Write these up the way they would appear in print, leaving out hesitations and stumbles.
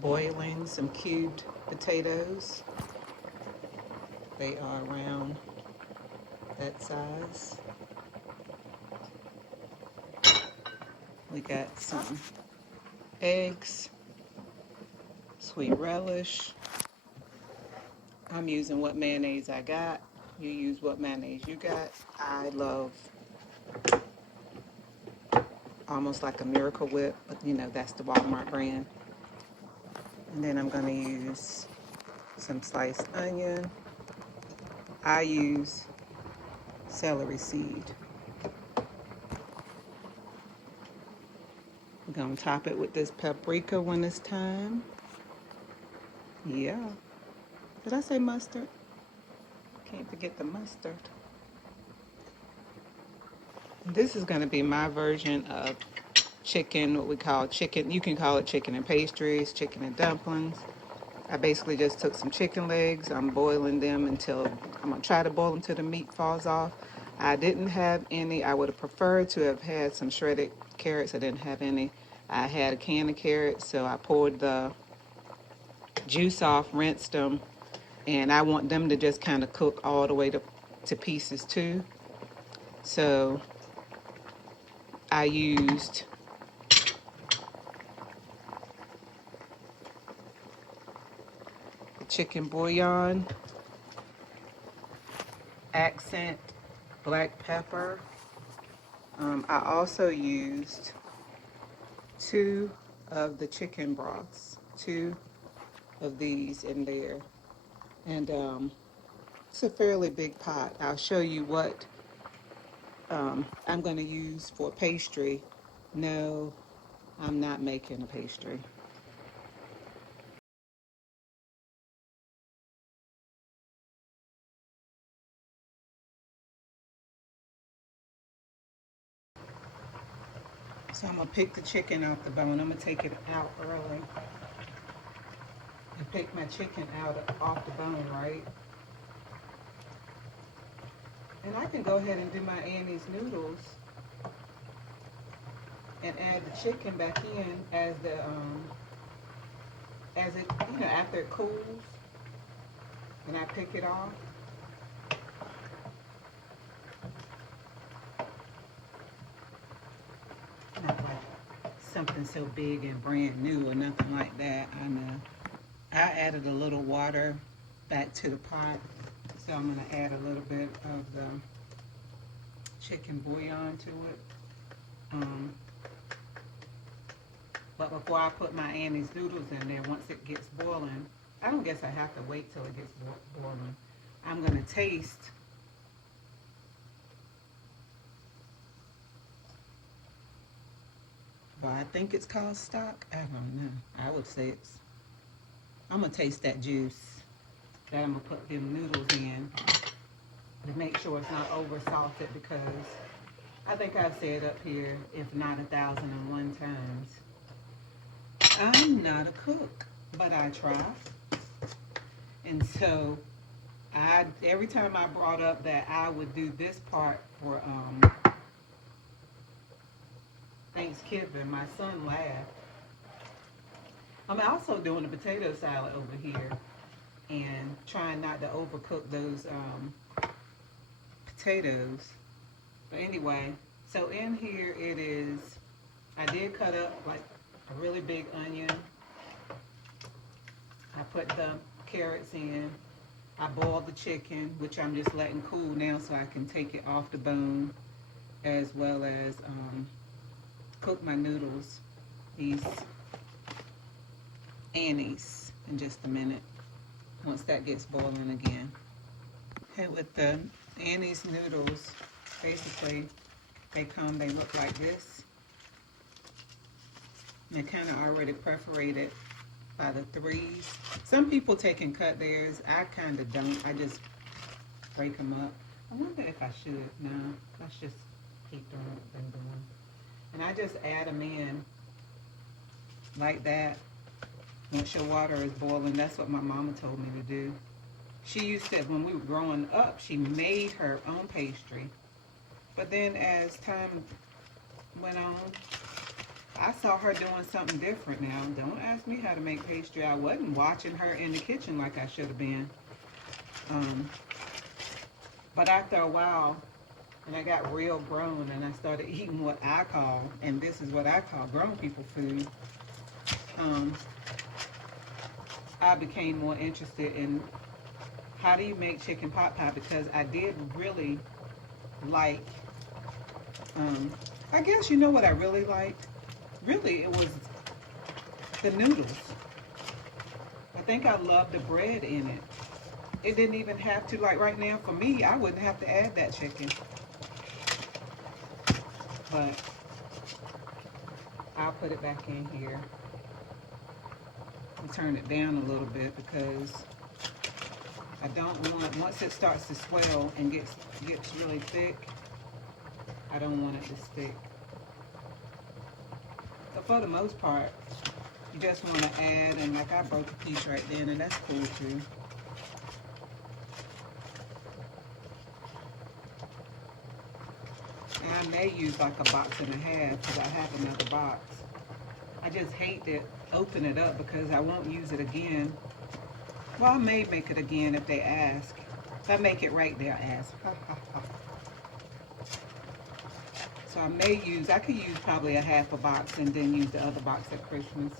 boiling some cubed potatoes. They are around that size. We got some eggs, sweet relish. I'm using what mayonnaise I got. You use what mayonnaise you got. I love almost like a Miracle Whip, but you know, that's the Walmart brand. And then I'm going to use some sliced onion. I use celery seed. We're going to top it with this paprika when it's time. Yeah. Did I say mustard? Can't forget the mustard. This is going to be my version of chicken, what we call chicken. You can call it chicken and pastries, chicken and dumplings. I basically just took some chicken legs. I'm boiling them until, I'm going to try to boil them till the meat falls off. I didn't have any. I would have preferred to have had some shredded carrots. I didn't have any. I had a can of carrots, so I poured the juice off, rinsed them, and I want them to just kind of cook all the way to pieces too. So I used the chicken bouillon, accent, black pepper. I also used 2 of the chicken broths, 2 of these in there. And it's a fairly big pot. I'll show you what I'm going to use for pastry. No, I'm not making a pastry. So I'm going to pick the chicken off the bone. I'm going to take it out early and pick my chicken out off the bone, right? And I can go ahead and do my Annie's noodles and add the chicken back in as it, after it cools and I pick it off. Not like something so big and brand new or nothing like that. I know. I added a little water back to the pot, so I'm going to add a little bit of the chicken bouillon to it. But before I put my Annie's noodles in there, once it gets boiling, I don't guess I have to wait till it gets boiling. I'm going to taste. Well, I think it's called stock. I don't know. I would say I'm going to taste that juice that I'm going to put them noodles in to make sure it's not over salted, because I think I've said up here, if not 1,001 times, I'm not a cook, but I try. And so every time I brought up that I would do this part for Thanksgiving, my son laughed. I'm also doing a potato salad over here and trying not to overcook those potatoes. But anyway, so in here it is, I did cut up like a really big onion. I put the carrots in. I boiled the chicken, which I'm just letting cool now so I can take it off the bone, as well as cook my noodles, these Annie's, in just a minute, once that gets boiling again. Okay, with the Annie's noodles, basically they look like this. They're kind of already perforated by the 3s. Some people take and cut theirs. I kind of don't. I just break them up. I wonder if I should. No, let's just keep doing what they're doing. And I just add them in like that. Once your water is boiling, that's what my mama told me to do. She used to, when we were growing up, she made her own pastry. But then as time went on, I saw her doing something different now. Don't ask me how to make pastry. I wasn't watching her in the kitchen like I should have been. Um, but after a while, and I got real grown and I started eating what I call, and this is what I call grown people food, um, I became more interested in how do you make chicken pot pie, because I did really like, um, I guess you know what I really liked? Really, it was the noodles. I think I loved the bread in it. It didn't even have to, like right now for me, I wouldn't have to add that chicken. But I'll put it back in here and turn it down a little bit because I don't want, once it starts to swell and gets really thick, I don't want it to stick. But for the most part, you just want to add, and like I broke a piece right then, and that's cool too. And I may use like a box and a half because I have another box. I just hate to open it up because I won't use it again. Well, I may make it again if they ask. If I make it right, they'll ask. So I could use probably a half a box and then use the other box at Christmas.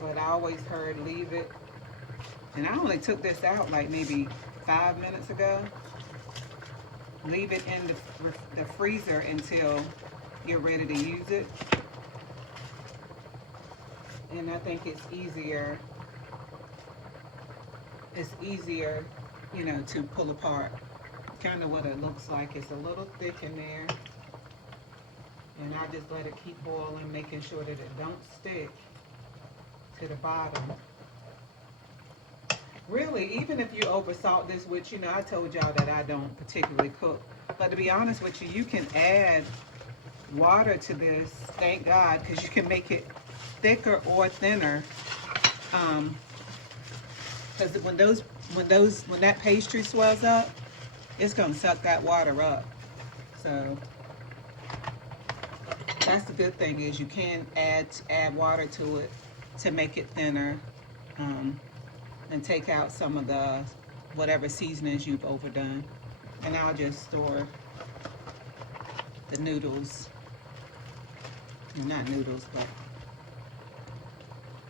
But I always heard leave it. And I only took this out like maybe 5 minutes ago. Leave it in the freezer until you're ready to use it. And I think it's easier, you know, to pull apart. Kind of what it looks like. It's a little thick in there. And I just let it keep boiling, making sure that it don't stick to the bottom. Really, even if you over salt this, which, you know, I told y'all that I don't particularly cook. But to be honest with you, you can add water to this, thank God, because you can make it thicker or thinner. Because when that pastry swells up, it's gonna suck that water up. So that's the good thing, is you can add water to it to make it thinner, and take out some of the whatever seasonings you've overdone. And I'll just store the noodles, not noodles, but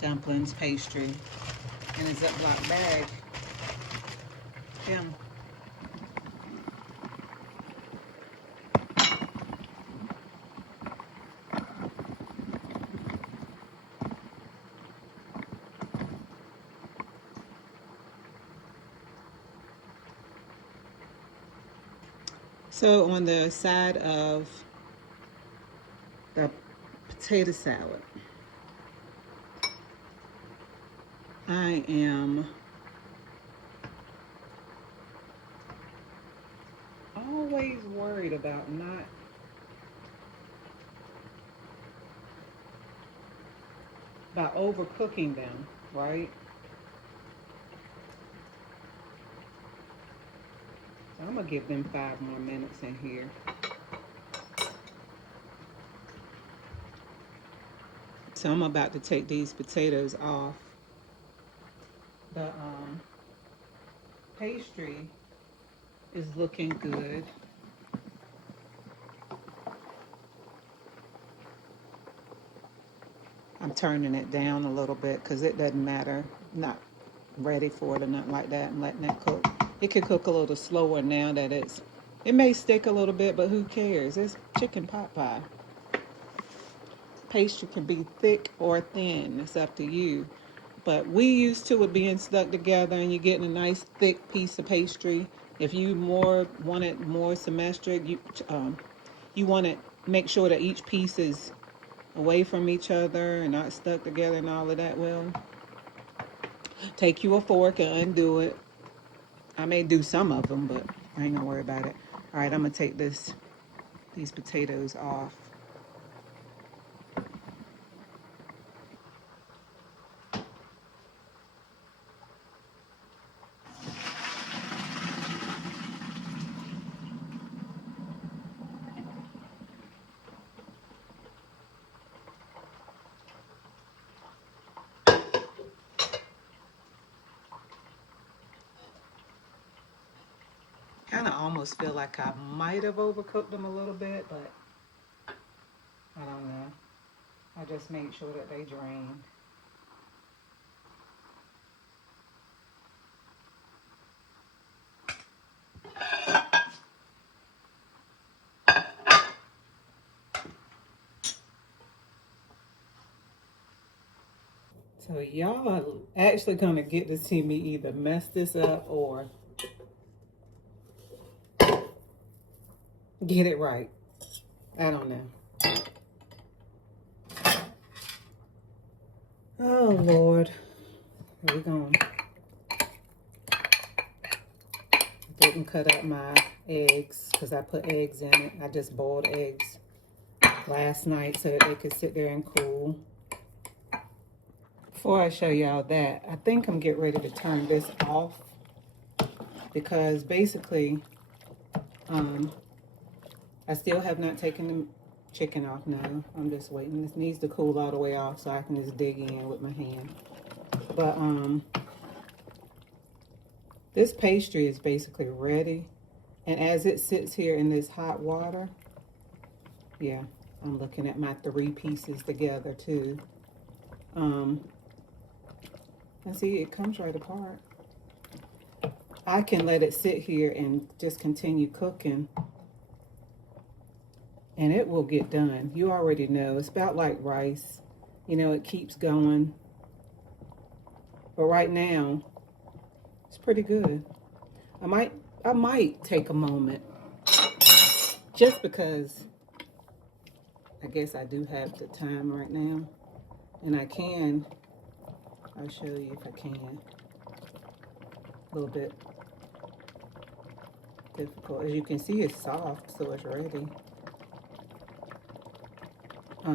dumplings, pastry, in a Ziploc bag. Them. So on the side of the potato salad, I am always worried about overcooking them, right? So I'm gonna give them 5 more minutes in here. So I'm about to take these potatoes off. The pastry is looking good. I'm turning it down a little bit because it doesn't matter. Not ready for it or nothing like that. I'm letting it cook. It can cook a little slower now that it may stick a little bit, but who cares? It's chicken pot pie. Pastry can be thick or thin. It's up to you. But we used to it being stuck together and you're getting a nice thick piece of pastry. If you want it more symmetric, you want to make sure that each piece is away from each other and not stuck together and all of that. Well, take you a fork and undo it. I may do some of them, but I ain't gonna worry about it. All right, I'm gonna take these potatoes off. kind of almost feel like I might have overcooked them a little bit, but I don't know. I just made sure that they drained. So y'all are actually gonna get to see me either mess this up or get it right. I don't know. Oh Lord. We're going. Didn't cut up my eggs because I put eggs in it. I just boiled eggs last night so that they could sit there and cool. Before I show y'all that, I think I'm getting ready to turn this off because basically I still have not taken the chicken off now. I'm just waiting. This needs to cool all the way off so I can just dig in with my hand. But this pastry is basically ready. And as it sits here in this hot water, yeah, I'm looking at my 3 pieces together too. And see, it comes right apart. I can let it sit here and just continue cooking and it will get done. You already know, it's about like rice. You know, it keeps going. But right now, it's pretty good. I might take a moment just because I guess I do have the time right now. And I'll show you if I can. A little bit difficult. As you can see, it's soft, so it's ready.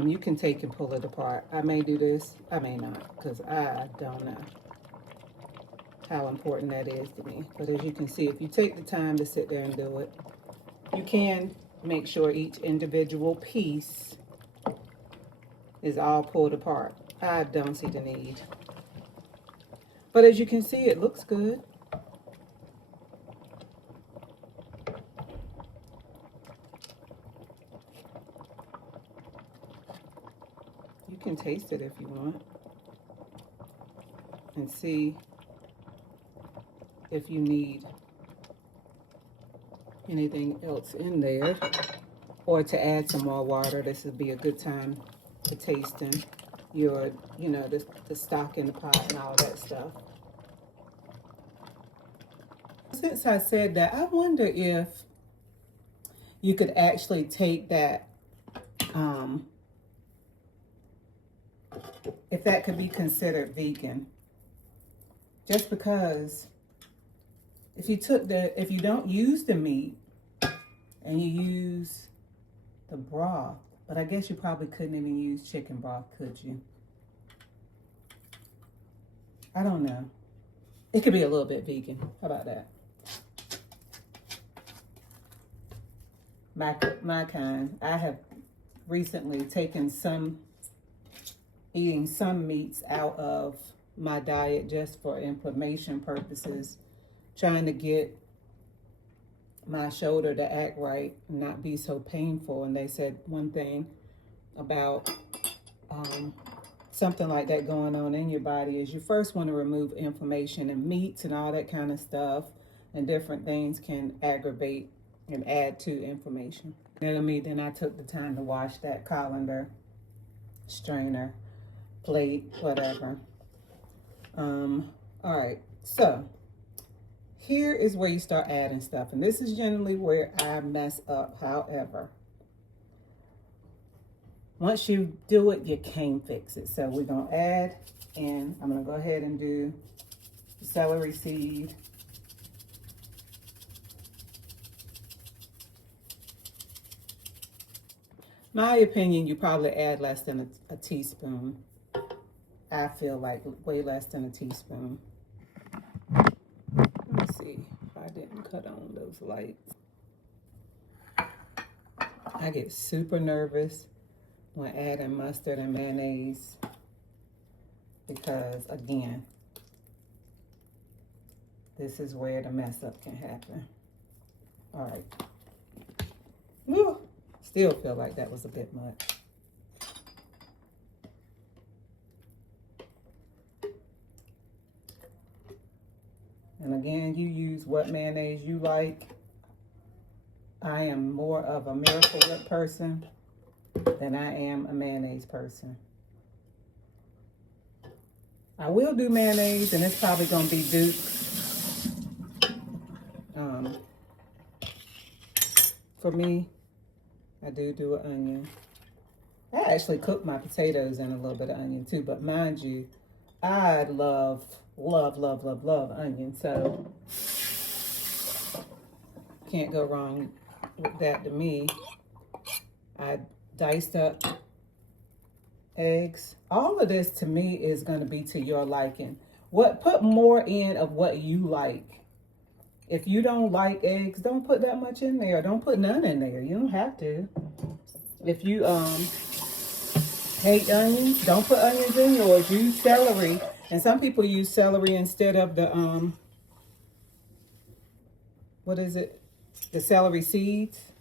You can take and pull it apart. I may do this, I may not, because I don't know how important that is to me. But as you can see, if you take the time to sit there and do it, you can make sure each individual piece is all pulled apart. I don't see the need. But as you can see, it looks good. You can taste it if you want and see if you need anything else in there or to add some more water. This would be a good time to tasting your, you know, the stock in the pot and all that stuff. Since I said that, I wonder if you could actually take that, if that could be considered vegan. Just because if you don't use the meat and you use the broth, but I guess you probably couldn't even use chicken broth, could you? I don't know. It could be a little bit vegan. How about that? My kind. I have recently taken eating some meats out of my diet just for inflammation purposes, trying to get my shoulder to act right and not be so painful. And they said one thing about something like that going on in your body is you first want to remove inflammation, and meats and all that kind of stuff and different things can aggravate and add to inflammation. Then I took the time to wash that colander, strainer, plate, whatever. All right, so here is where you start adding stuff, and this is generally where I mess up. However, once you do it, you can't fix it. So we're gonna add, and I'm gonna go ahead and do the celery seed. My opinion, you probably add less than a teaspoon. I feel like way less than a teaspoon. Let me see if I didn't cut on those lights. I get super nervous when adding mustard and mayonnaise because, again, this is where the mess up can happen. All right. Woo. Still feel like that was a bit much. And again, you use what mayonnaise you like. I am more of a Miracle Whip person than I am a mayonnaise person. I will do mayonnaise, and it's probably going to be Duke's. For me, I do an onion. I actually cook my potatoes in a little bit of onion too, but mind you, I love onion, so can't go wrong with that to me. I diced up eggs. All of this to me is going to be to your liking. Put more in of what you like. If you don't like eggs, don't put that much in there. Don't put none in there. You don't have to. If you hate onions, don't put onions in yours. Use celery. And some people use celery instead of the what is it? The celery seeds.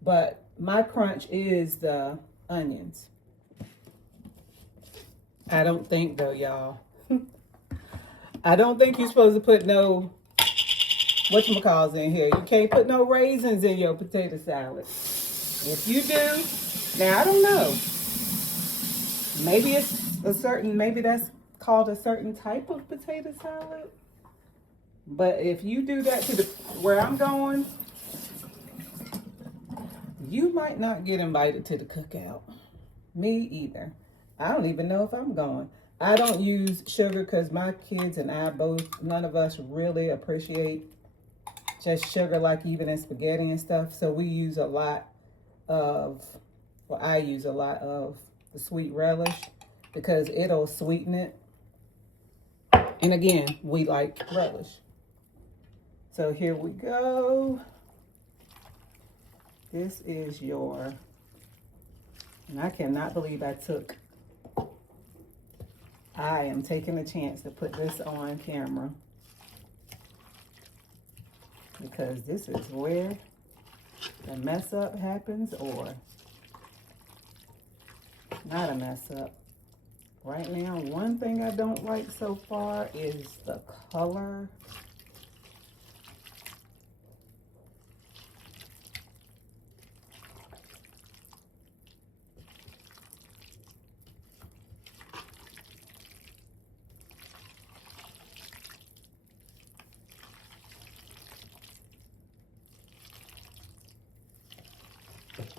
But my crunch is the onions. I don't think though, y'all. I don't think you're supposed to put no whatchamacalls in here. You can't put no raisins in your potato salad. If you do, now I don't know. Maybe it's maybe that's called a certain type of potato salad. But if you do that to where I'm going, you might not get invited to the cookout. Me either. I don't even know if I'm going. I don't use sugar because my kids and I both, none of us really appreciate just sugar, like even in spaghetti and stuff. So we use a lot of, well, I use a lot of the sweet relish because it'll sweeten it. And again, we like relish. So here we go. This is your, and I cannot believe I am taking a chance to put this on camera because this is where the mess up happens, or not a mess up. Right now, one thing I don't like so far is the color.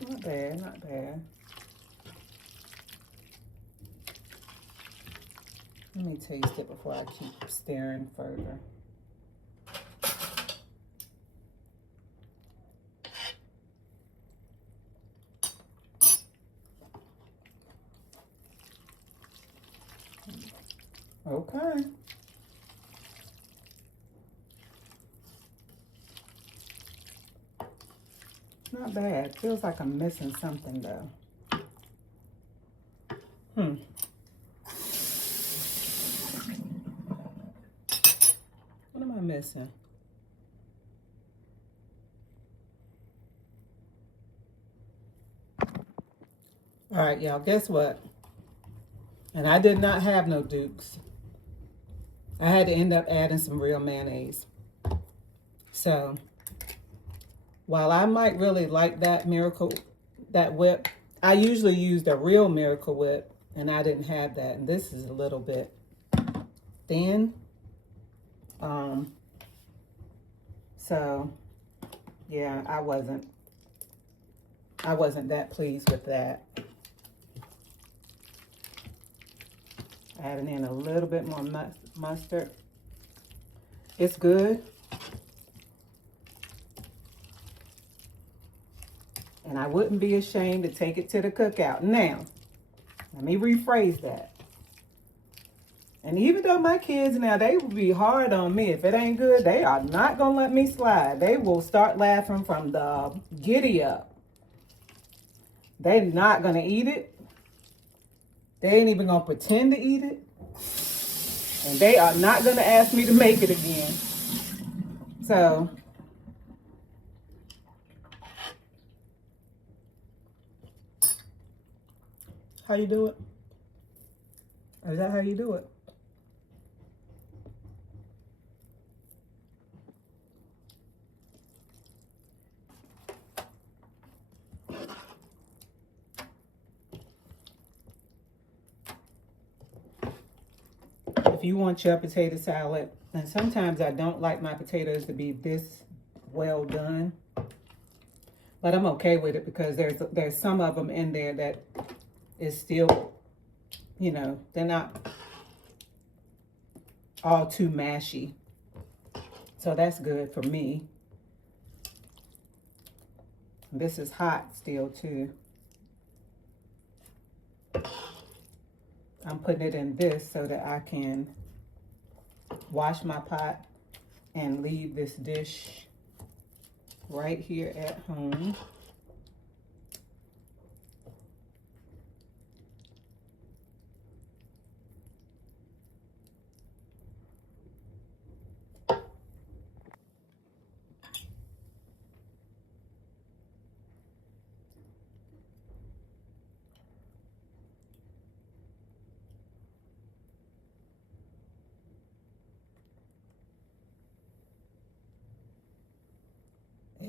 Not bad, not bad. Let me taste it before I keep stirring further. Okay. Not bad. Feels like I'm missing something though. What am I missing? All right, y'all, guess what? And I did not have no Dukes. I had to end up adding some real mayonnaise. So, while I might really like that Whip, I usually use the real Miracle Whip, and I didn't have that. And this is a little bit thin. So, yeah, I wasn't that pleased with that. Adding in a little bit more mustard. It's good. And I wouldn't be ashamed to take it to the cookout. Now, let me rephrase that. And even though my kids now, they will be hard on me. If it ain't good, they are not going to let me slide. They will start laughing from the giddy up. They're not going to eat it. They ain't even going to pretend to eat it. And they are not going to ask me to make it again. So, how you do it? Is that how you do it? If you want your potato salad, and sometimes I don't like my potatoes to be this well done, but I'm okay with it because there's some of them in there that is still, you know, they're not all too mashy. So that's good for me. This is hot still too. I'm putting it in this so that I can wash my pot and leave this dish right here at home.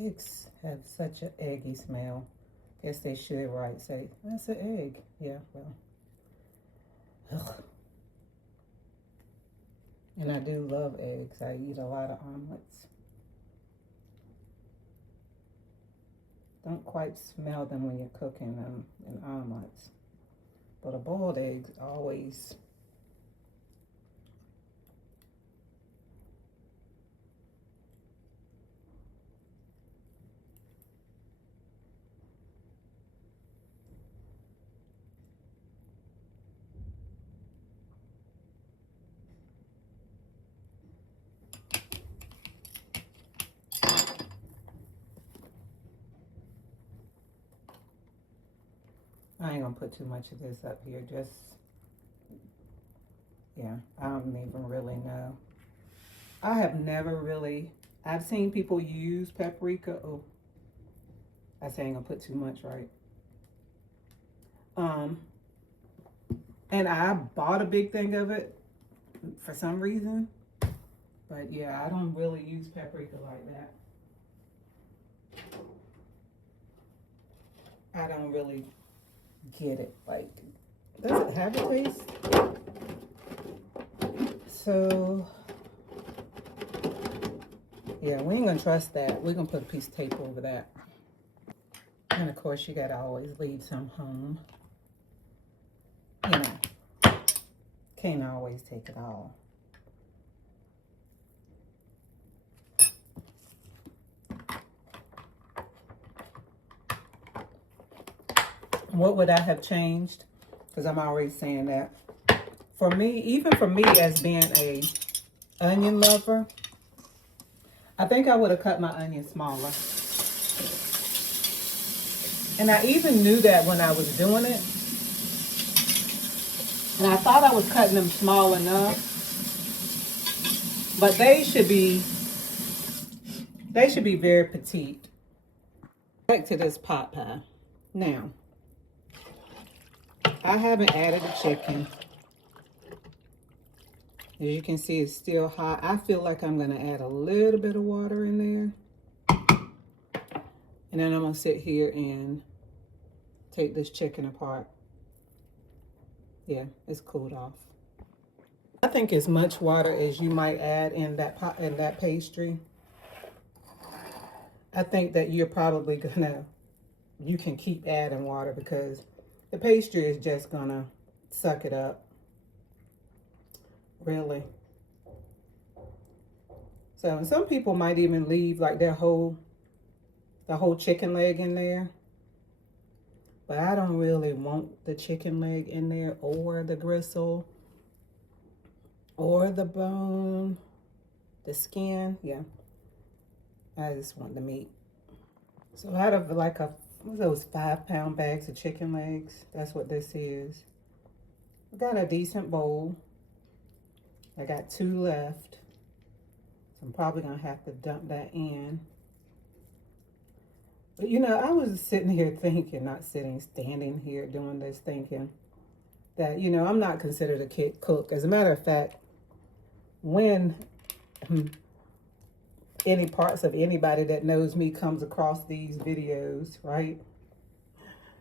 Eggs have such an eggy smell. Guess they should say, that's an egg. Yeah, well. Ugh. And I do love eggs. I eat a lot of omelets. Don't quite smell them when you're cooking them in omelets. But a boiled egg always. I ain't gonna put too much of this up here, just, yeah, I don't even really know. I have never really, I've seen people use paprika. Oh, I say I ain't gonna put too much, right? And I bought a big thing of it for some reason. But yeah, I don't really use paprika like that. I don't really get it. Like, does it have a taste? So, yeah, we ain't gonna trust that. We're gonna put a piece of tape over that. And of course, you gotta always leave some home. You know, can't always take it all. What would I have changed? Because I'm already saying that. For me, even for me as being a onion lover, I think I would have cut my onions smaller. And I even knew that when I was doing it. And I thought I was cutting them small enough. But they should be very petite. Back to this pot pie. Now, I haven't added the chicken. As you can see, it's still hot. I feel like I'm going to add a little bit of water in there. And then I'm going to sit here and take this chicken apart. Yeah, it's cooled off. I think as much water as you might add in that pot, in that pastry. I think that you're probably gonna, you can keep adding water because the pastry is just gonna suck it up. Really. So some people might even leave like the whole chicken leg in there. But I don't really want the chicken leg in there or the gristle or the bone, the skin. Yeah, I just want the meat. So out of like those 5-pound bags of chicken legs, that's what this is. I got a decent bowl. I got 2 left. So I'm probably gonna have to dump that in. But you know, I was sitting here thinking, standing here doing this thinking, that, you know, I'm not considered a cook. As a matter of fact, when any parts of anybody that knows me comes across these videos, right?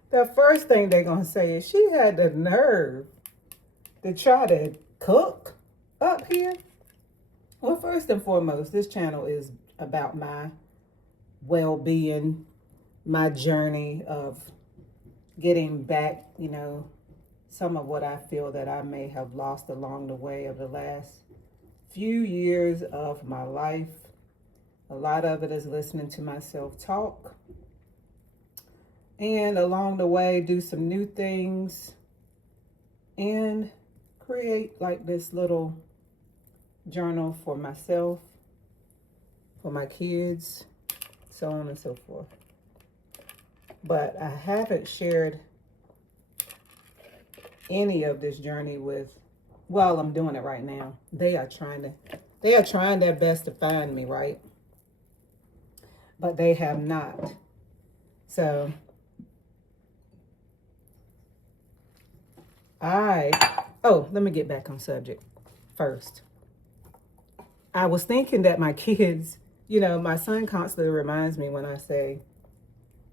The first thing they're going to say is she had the nerve to try to cook up here. Well, first and foremost, this channel is about my well-being, my journey of getting back, you know, some of what I feel that I may have lost along the way of the last few years of my life. A lot of it is listening to myself talk. And along the way, do some new things and create like this little journal for myself, for my kids, so on and so forth. But I haven't shared any of this journey with, well, I'm doing it right now. They are trying their best to find me, right? But they have not. So let me get back on subject first. I was thinking that my kids, you know, my son constantly reminds me when I say,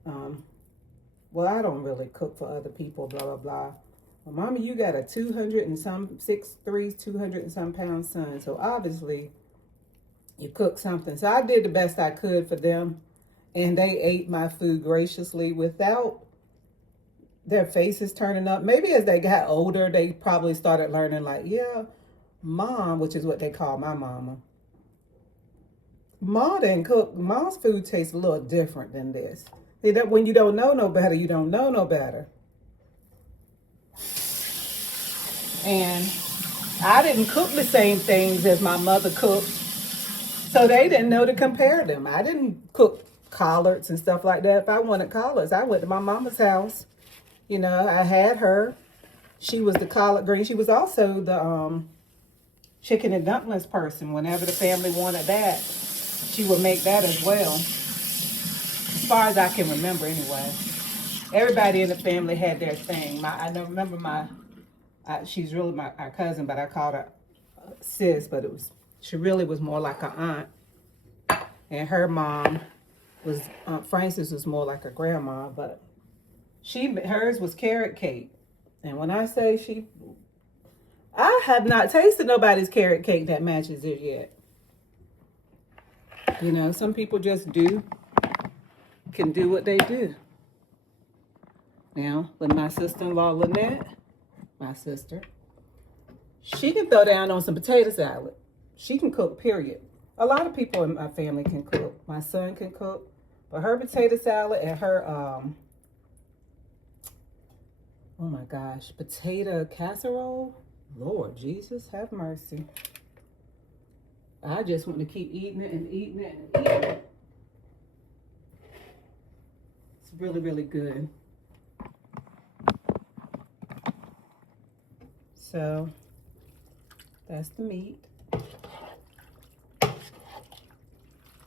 well, I don't really cook for other people, blah, blah, blah. Well, Mommy, you got a 200 and some, 6'3", 200 and some pound son. So obviously you cook something. So I did the best I could for them. And they ate my food graciously without their faces turning up. Maybe as they got older, they probably started learning like, yeah, Mom, which is what they call my mama. Ma didn't cook. Mom's food tastes a little different than this. See, that when you don't know no better, you don't know no better. And I didn't cook the same things as my mother cooked, so they didn't know to compare them. I didn't cook collards and stuff like that. If I wanted collards, I went to my mama's house. You know, I had her. She was the collard green. She was also the chicken and dumplings person. Whenever the family wanted that, she would make that as well. As far as I can remember anyway. Everybody in the family had their thing. I don't remember she's really our cousin, but I called her sis, but she really was more like an aunt. And her mom was, Aunt Frances was more like a grandma, but hers was carrot cake. And when I say I have not tasted nobody's carrot cake that matches it yet. You know, some people just can do what they do. Now, with my sister-in-law, Lynette, my sister, she can throw down on some potato salad. She can cook, period. A lot of people in my family can cook. My son can cook. But her potato salad and her, oh my gosh, potato casserole, Lord Jesus, have mercy. I just want to keep eating it and eating it and eating it. It's really, really good. So that's the meat.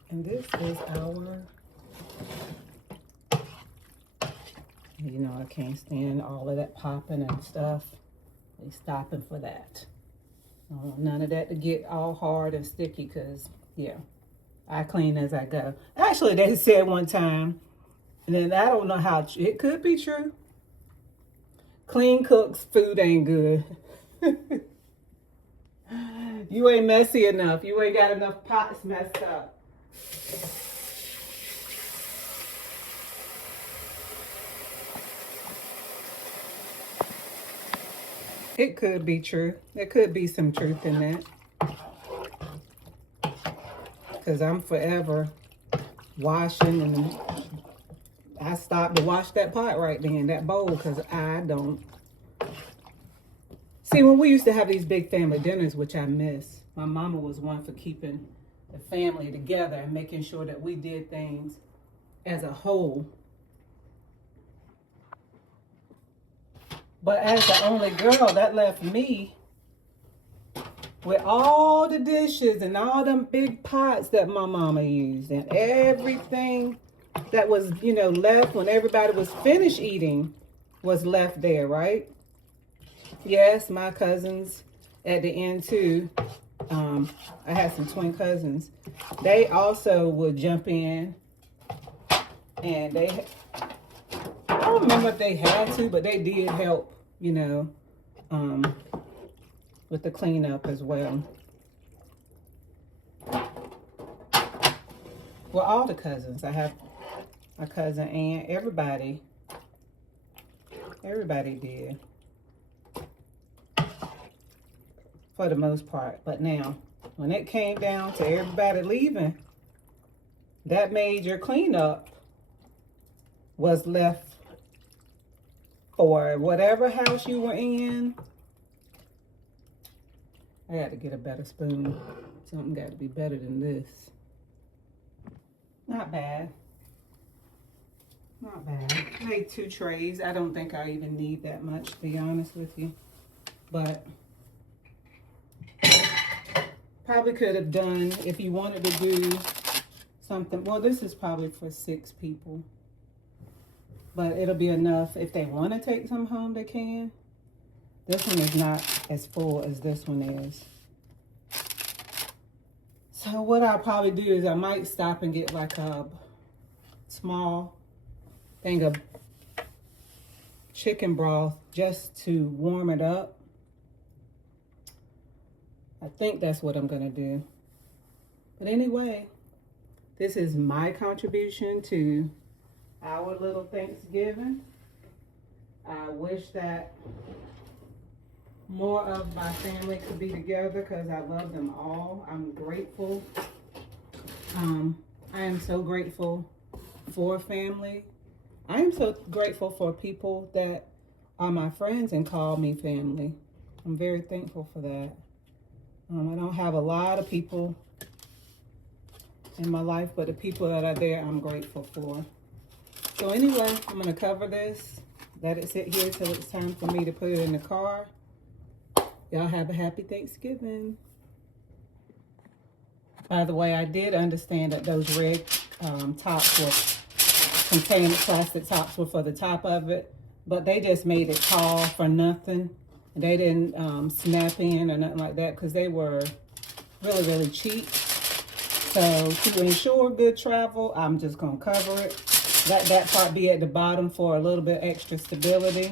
And this is our, you know, I can't stand all of that popping and stuff. They stopping for that. None of that to get all hard and sticky because, yeah, I clean as I go. Actually, they said one time, and then I don't know how, it could be true. Clean cooks food ain't good. You ain't messy enough. You ain't got enough pots messed up. It could be true. There could be some truth in that. Because I'm forever washing, and I stopped to wash that pot right then, that bowl, because I don't. See, when we used to have these big family dinners, which I miss, my mama was one for keeping the family together and making sure that we did things as a whole. But as the only girl, that left me with all the dishes and all them big pots that my mama used and everything that was, you know, left when everybody was finished eating was left there, right? Yes, my cousins at the end too. I had some twin cousins. They also would jump in, and I don't remember if they had to, but they did help, you know, with the cleanup as well. Well, all the cousins. I have my cousin Aunt, everybody did for the most part. But now, when it came down to everybody leaving, that major cleanup was left for whatever house you were in. I got to get a better spoon. Something got to be better than this. Not bad. Not bad. I made 2 trays. I don't think I even need that much, to be honest with you. But probably could have done, if you wanted to do something. Well, this is probably for 6 people. But it'll be enough. If they want to take some home, they can. This one is not as full as this one is. So what I'll probably do is I might stop and get like a small thing of chicken broth just to warm it up. I think that's what I'm gonna do. But anyway, this is my contribution to our little Thanksgiving. I wish that more of my family could be together because I love them all. I'm grateful. I am so grateful for family. I am so grateful for people that are my friends and call me family. I'm very thankful for that. I don't have a lot of people in my life, but the people that are there, I'm grateful for. So anyway, I'm gonna cover this, let it sit here till it's time for me to put it in the car. Y'all have a happy Thanksgiving. By the way, I did understand that those red tops were container plastic tops were for the top of it, but they just made it tall for nothing. They didn't snap in or nothing like that because they were really, really cheap. So to ensure good travel, I'm just gonna cover it. Let that part be at the bottom for a little bit extra stability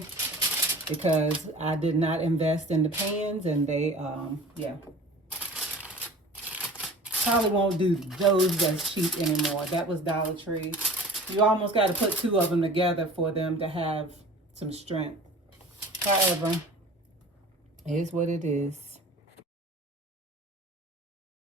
because I did not invest in the pans and they, yeah. Probably won't do those that's cheap anymore. That was Dollar Tree. You almost got to put 2 of them together for them to have some strength. However, it is what it is.